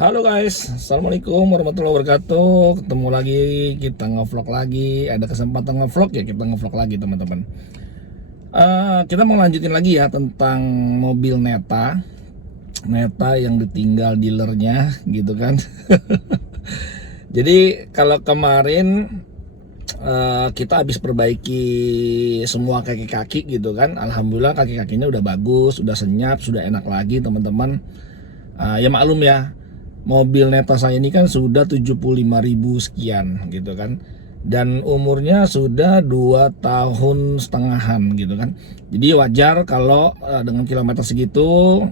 Halo guys, assalamualaikum warahmatullahi wabarakatuh. Ketemu lagi, kita ngevlog lagi. Ada kesempatan ngevlog ya, kita ngevlog lagi teman-teman. Kita mau lanjutin lagi ya tentang mobil Neta yang ditinggal dealernya gitu kan. Jadi kalau kemarin kita habis perbaiki semua kaki-kaki gitu kan. Alhamdulillah kaki-kakinya udah bagus, udah senyap, sudah enak lagi teman-teman. Ya maklum ya, mobil Neta saya ini kan sudah 75.000 sekian gitu kan, dan umurnya sudah 2 tahun setengahan gitu kan. Jadi wajar kalau dengan kilometer segitu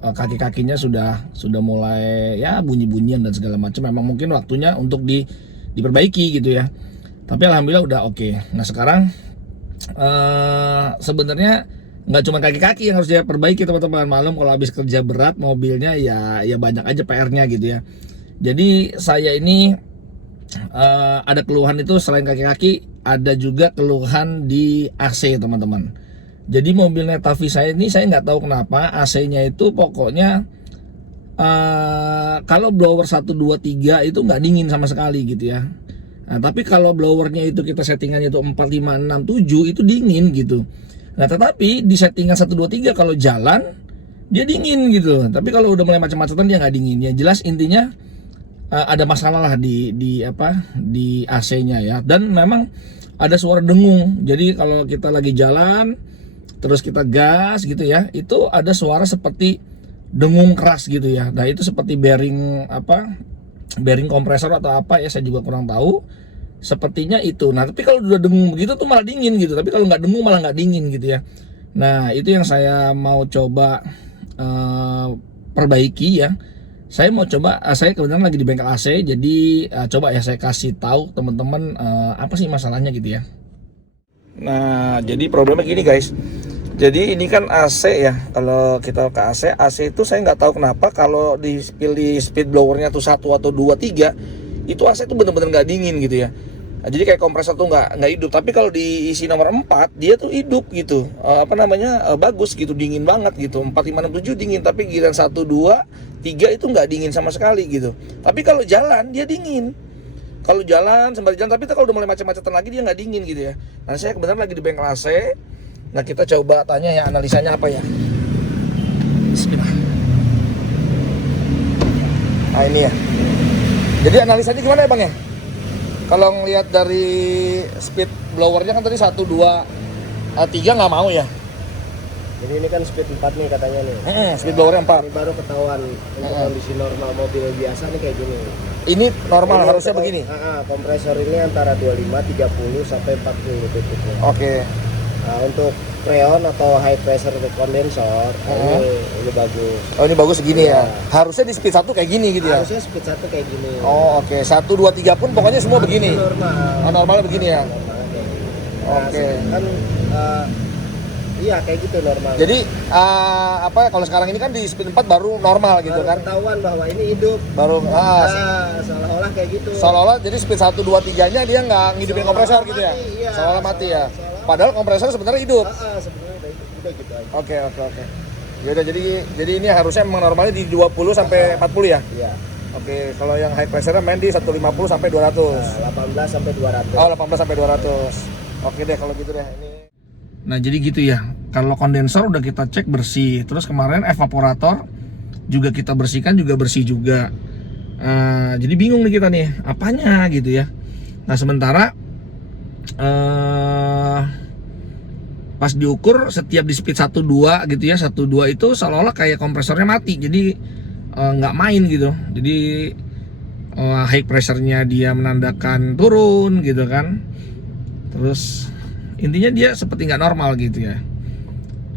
kaki-kakinya sudah mulai ya bunyi-bunyian dan segala macam. Memang mungkin waktunya untuk diperbaiki gitu ya, tapi alhamdulillah udah oke. Nah sekarang sebenarnya nggak cuma kaki-kaki yang harus dia perbaiki teman-teman. Malam kalau habis kerja berat mobilnya ya banyak aja PR-nya gitu ya. Jadi saya ini ada keluhan itu selain kaki-kaki, ada juga keluhan di AC teman-teman. Jadi mobil Neta V saya ini, saya nggak tahu kenapa AC-nya itu pokoknya kalau blower 1, 2, 3 itu nggak dingin sama sekali gitu ya. Nah, tapi kalau blowernya itu kita settingannya itu 4, 5, 6, 7 itu dingin gitu. Nah tetapi di settingan 1, 2, 3 kalau jalan dia dingin gitu. Tapi kalau udah mulai macam-macam dia nggak dingin. Ya jelas intinya ada masalah lah di AC-nya ya. Dan memang ada suara dengung. Jadi kalau kita lagi jalan terus kita gas gitu ya, itu ada suara seperti dengung keras gitu ya. Nah itu seperti bearing kompresor atau apa ya, saya juga kurang tahu. Sepertinya itu. Nah tapi kalau udah dengung begitu tuh malah dingin gitu. Tapi kalau nggak dengung malah nggak dingin gitu ya. Nah itu yang saya mau coba perbaiki ya. Saya mau coba, saya kebetulan lagi di bengkel AC. Jadi coba ya saya kasih tahu teman-teman apa sih masalahnya gitu ya. Nah jadi problemnya gini guys. Jadi ini kan AC ya. Kalau kita ke AC itu saya nggak tahu kenapa kalau dipilih speed blowernya tuh 1 atau 2, 3 itu AC tuh bener-bener nggak dingin gitu ya. Nah, jadi kayak kompresor tuh nggak hidup. Tapi kalau diisi nomor 4 dia tuh hidup gitu. Bagus gitu, dingin banget gitu. 4, 5, 6, 7 dingin. Tapi giliran 1, 2, 3 itu nggak dingin sama sekali gitu. Tapi kalau jalan dia dingin. Kalau jalan sembari jalan, tapi kalau udah mulai macet-macetan lagi dia nggak dingin gitu ya. Nah saya kebetulan lagi di bengkel AC. Nah kita coba tanya ya analisanya apa ya. Bismillah. Nah ini ya. Jadi analisanya gimana ya bang ya? Kalau ngelihat dari speed blowernya kan tadi 1, 2, 3 nggak mau ya. Jadi ini kan speed 4 nih katanya nih. Speed blowernya 4. Ini baru ketahuan untuk kondisi normal mobil biasa nih kayak gini. Ini normal Ini harusnya begini. Kompresor ini antara 25, 30 sampai 40 titiknya. Oke. Nah, untuk freon atau high pressure kondensor ini bagus. Oh ini bagus segini ya. Ya. Harusnya di speed 1 kayak gini gitu ya. Harusnya speed 1 kayak gini. Oh oke. 1, 2, 3 pun pokoknya semua begini. Normal. Normalnya begini ya. Normalnya kayak gini. Oke. Kan iya kayak gitu normal. Jadi kalau sekarang ini kan di speed 4 baru normal gitu kan. Ketahuan bahwa ini hidup. Baru Seolah-olah kayak gitu. seolah-olah jadi speed 1, 2, 3-nya dia nggak ngidupin kompresor gitu ya. Mati, iya. Seolah mati ya. Padahal kompresor sebenarnya hidup. Sebenarnya udah gitu aja. Oke. Yaudah jadi ini harusnya memang normalnya di 20 sampai 40 ya. Iya. Oke, kalau yang high pressure main di 150 sampai 200. 18 sampai 200. Oh, 18 sampai 200. Oke deh kalau gitu deh ini. Nah, jadi gitu ya. Kalau kondensor udah kita cek bersih. Terus kemarin evaporator juga kita bersihkan juga bersih juga. Jadi bingung nih kita nih, apanya gitu ya. Nah, sementara pas diukur setiap di speed 1, 2 gitu ya, 1, 2 itu seolah-olah kayak kompresornya mati. Jadi nggak main gitu. Jadi high pressure-nya dia menandakan turun gitu kan. Terus intinya dia seperti nggak normal gitu ya.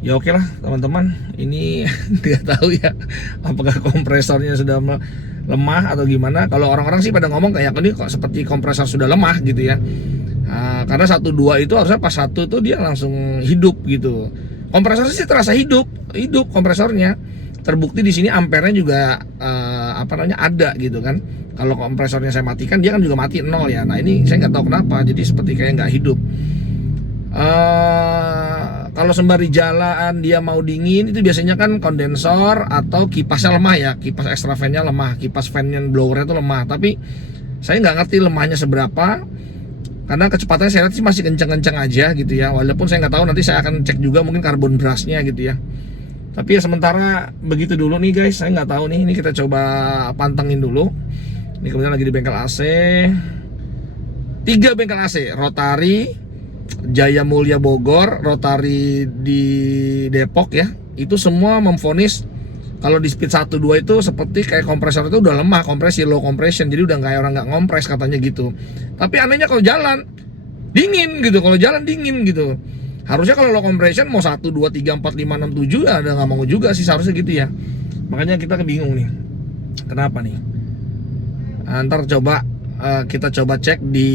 Ya oke lah teman-teman, ini nggak tahu ya apakah kompresornya sudah lemah atau gimana. Kalau orang-orang sih pada ngomong kayak ini kok seperti kompresor sudah lemah gitu ya. Karena 1, 2 itu harusnya pas 1 tuh dia langsung hidup gitu. Kompresor sih terasa hidup kompresornya. Terbukti di sini ampernya juga ada gitu kan. Kalau kompresornya saya matikan dia kan juga mati 0 ya. Nah ini saya nggak tahu kenapa jadi seperti kayak nggak hidup. kalau sembari jalan dia mau dingin, itu biasanya kan kondensor atau kipasnya lemah ya, kipas extra fan-nya lemah, kipas fan-nya blower itu lemah. Tapi saya nggak ngerti lemahnya seberapa, karena kecepatannya saya lihat sih masih kencang-kencang aja gitu ya. Walaupun saya nggak tahu, nanti saya akan cek juga mungkin karbon brush-nya gitu ya. Tapi ya sementara begitu dulu nih guys, saya nggak tahu nih. Ini kita coba pantengin dulu. Ini kemudian lagi di bengkel AC. 3 bengkel AC, Rotary, Jaya Mulia Bogor, Rotary di Depok ya. Itu semua memvonis kalau di speed 1 2 itu seperti kayak kompresor itu udah lemah, kompresi low compression. Jadi udah kayak orang nggak ngompres katanya gitu. Tapi anehnya kalau jalan dingin gitu, kalau jalan dingin gitu. Harusnya kalau low compression mau 1 2 3 4 5 6 7 ya ada nggak mau juga sih, seharusnya gitu ya. Makanya kita bingung nih. Kenapa nih? Ntar coba kita coba cek di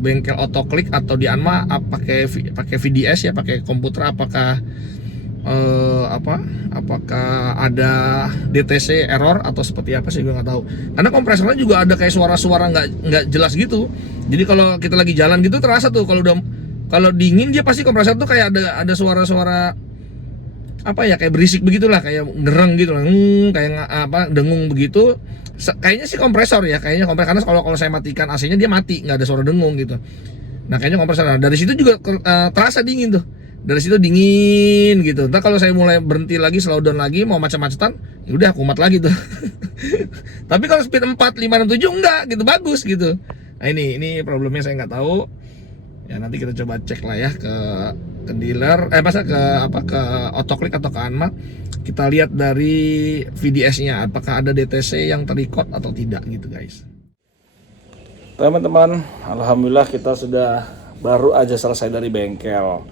bengkel Otoklik atau di Anma pakai VDS ya, pakai komputer, apakah apakah ada DTC error atau seperti apa sih, gue nggak tahu. Karena kompresornya juga ada kayak suara-suara nggak jelas gitu. Jadi kalau kita lagi jalan gitu terasa tuh kalau dingin dia pasti kompresor tuh kayak ada suara-suara apa ya, kayak berisik begitulah, kayak ngereng gitu, kayak dengung begitu. Kayaknya sih kompresor ya, kayaknya kompresor, karena kalau saya matikan AC-nya dia mati, nggak ada suara dengung gitu. Nah kayaknya kompresor. Nah, dari situ juga terasa dingin tuh, dari situ dingin gitu. Ntar kalau saya mulai berhenti lagi, slow down lagi, mau macet-macetan, ya udah kumat lagi tuh. Tapi kalau speed 4, 5, 6, 7 enggak gitu, bagus gitu. Nah ini problemnya saya nggak tahu. Ya nanti kita coba cek lah ya ke dealer, ke Otoklik atau ke Anma. Kita lihat dari VDS-nya apakah ada DTC yang terrecord atau tidak gitu guys. Teman-teman, alhamdulillah kita sudah baru aja selesai dari bengkel.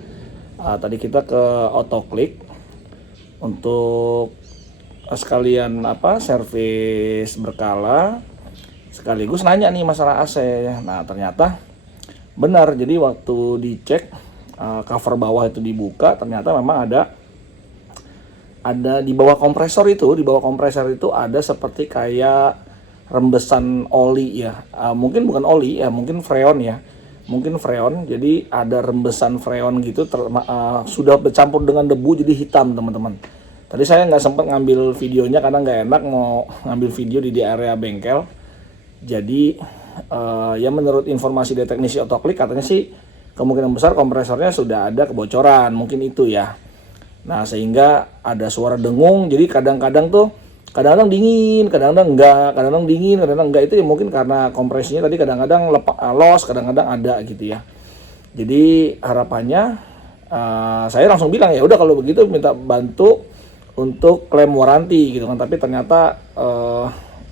Tadi kita ke Otoklik untuk sekalian servis berkala, sekaligus nanya nih masalah AC. Nah ternyata benar, jadi waktu dicek cover bawah itu dibuka, ternyata memang ada di bawah kompresor itu, ada seperti kayak rembesan oli ya, mungkin bukan oli ya, mungkin freon ya, jadi ada rembesan freon gitu, sudah bercampur dengan debu jadi hitam teman-teman. Tadi saya nggak sempat ngambil videonya karena nggak enak mau ngambil video di area bengkel. Jadi ya menurut informasi dari teknisi Otoklik katanya sih kemungkinan besar kompresornya sudah ada kebocoran, mungkin itu ya. Nah sehingga ada suara dengung, jadi kadang-kadang dingin, kadang-kadang enggak, itu ya mungkin karena kompresinya tadi kadang-kadang los, kadang-kadang ada gitu ya. Jadi harapannya saya langsung bilang ya udah kalau begitu minta bantu untuk klaim waranti gitu kan. Tapi ternyata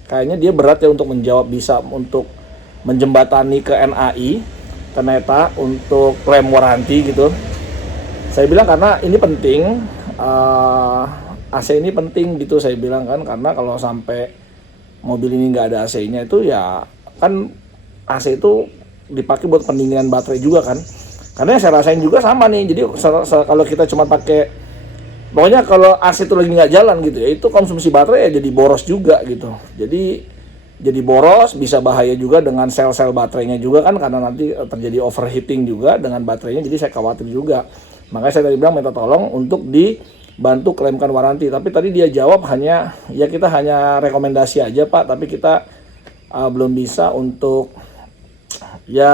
kayaknya dia berat ya untuk menjawab, bisa untuk menjembatani ke NAI, ke NETA untuk klaim waranti gitu. Saya bilang karena ini penting, AC ini penting gitu saya bilang kan, karena kalau sampai mobil ini nggak ada AC-nya itu ya kan, AC itu dipakai buat pendinginan baterai juga kan. Karena yang saya rasain juga sama nih, jadi kalau kita cuma pakai, pokoknya kalau AC itu lagi nggak jalan gitu ya, itu konsumsi baterai ya jadi boros juga gitu. Jadi boros, bisa bahaya juga dengan sel-sel baterainya juga kan, karena nanti terjadi overheating juga dengan baterainya, jadi saya khawatir juga. Makanya saya tadi bilang minta tolong untuk dibantu klaimkan waranti. Tapi tadi dia jawab kita hanya rekomendasi aja Pak, tapi kita belum bisa untuk, ya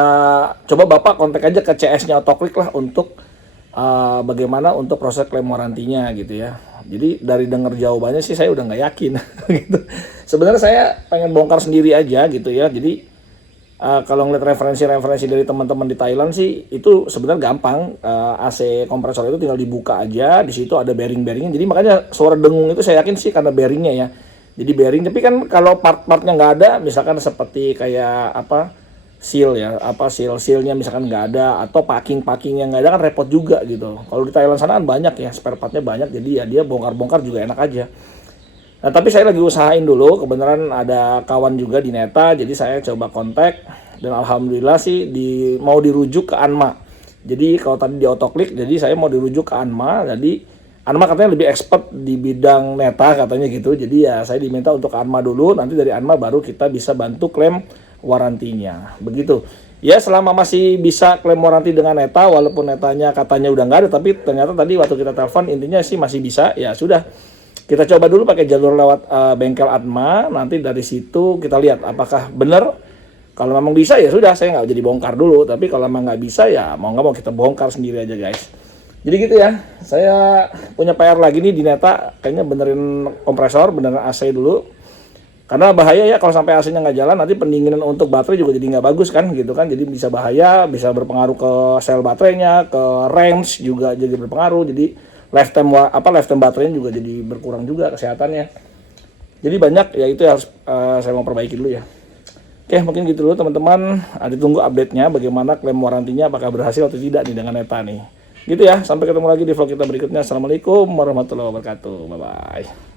coba Bapak kontak aja ke CS-nya Otoklik lah untuk bagaimana untuk proses klaim warantinya gitu ya. Jadi dari dengar jawabannya sih saya udah nggak yakin gitu. Sebenarnya saya pengen bongkar sendiri aja gitu ya. Jadi kalau ngeliat referensi dari teman-teman di Thailand sih itu sebenarnya gampang. AC kompresor itu tinggal dibuka aja, di situ ada bearing-bearingnya. Jadi makanya suara dengung itu saya yakin sih karena bearingnya ya. Jadi bearing, tapi kan kalau part-partnya nggak ada, misalkan seperti kayak seal ya, seal-sealnya misalkan nggak ada, atau packing yang nggak ada kan repot juga gitu. Kalau di Thailand sana kan banyak ya, spare partnya banyak, jadi ya dia bongkar-bongkar juga enak aja. Nah tapi saya lagi usahain dulu, kebenaran ada kawan juga di NETA, jadi saya coba kontak, dan alhamdulillah sih mau dirujuk ke Anma. Jadi kalau tadi di Otoklik, jadi saya mau dirujuk ke Anma, jadi Anma katanya lebih expert di bidang NETA katanya gitu, jadi ya saya diminta untuk ke Anma dulu, nanti dari Anma baru kita bisa bantu klaim warantinya, begitu. Ya selama masih bisa klaim warranty dengan Neta, walaupun Netanya katanya udah nggak ada, tapi ternyata tadi waktu kita telepon intinya sih masih bisa. Ya sudah, kita coba dulu pakai jalur lewat bengkel Atma. Nanti dari situ kita lihat apakah benar. Kalau memang bisa ya sudah, saya nggak jadi bongkar dulu. Tapi kalau memang nggak bisa ya mau nggak mau kita bongkar sendiri aja guys. Jadi gitu ya, saya punya PR lagi nih di Neta, kayaknya benerin kompresor, benerin AC dulu. Karena bahaya ya kalau sampai AC-nya nggak jalan, nanti pendinginan untuk baterai juga jadi nggak bagus kan gitu kan. Jadi bisa bahaya, bisa berpengaruh ke sel baterainya, ke range juga jadi berpengaruh. Jadi lifetime baterainya juga jadi berkurang juga kesehatannya. Jadi banyak ya, itu harus saya mau perbaiki dulu ya. Oke, mungkin gitu dulu teman-teman. Ditunggu update-nya bagaimana klaim warantinya, apakah berhasil atau tidak nih dengan Neta nih. Gitu ya, sampai ketemu lagi di vlog kita berikutnya. Assalamualaikum warahmatullahi wabarakatuh. Bye-bye.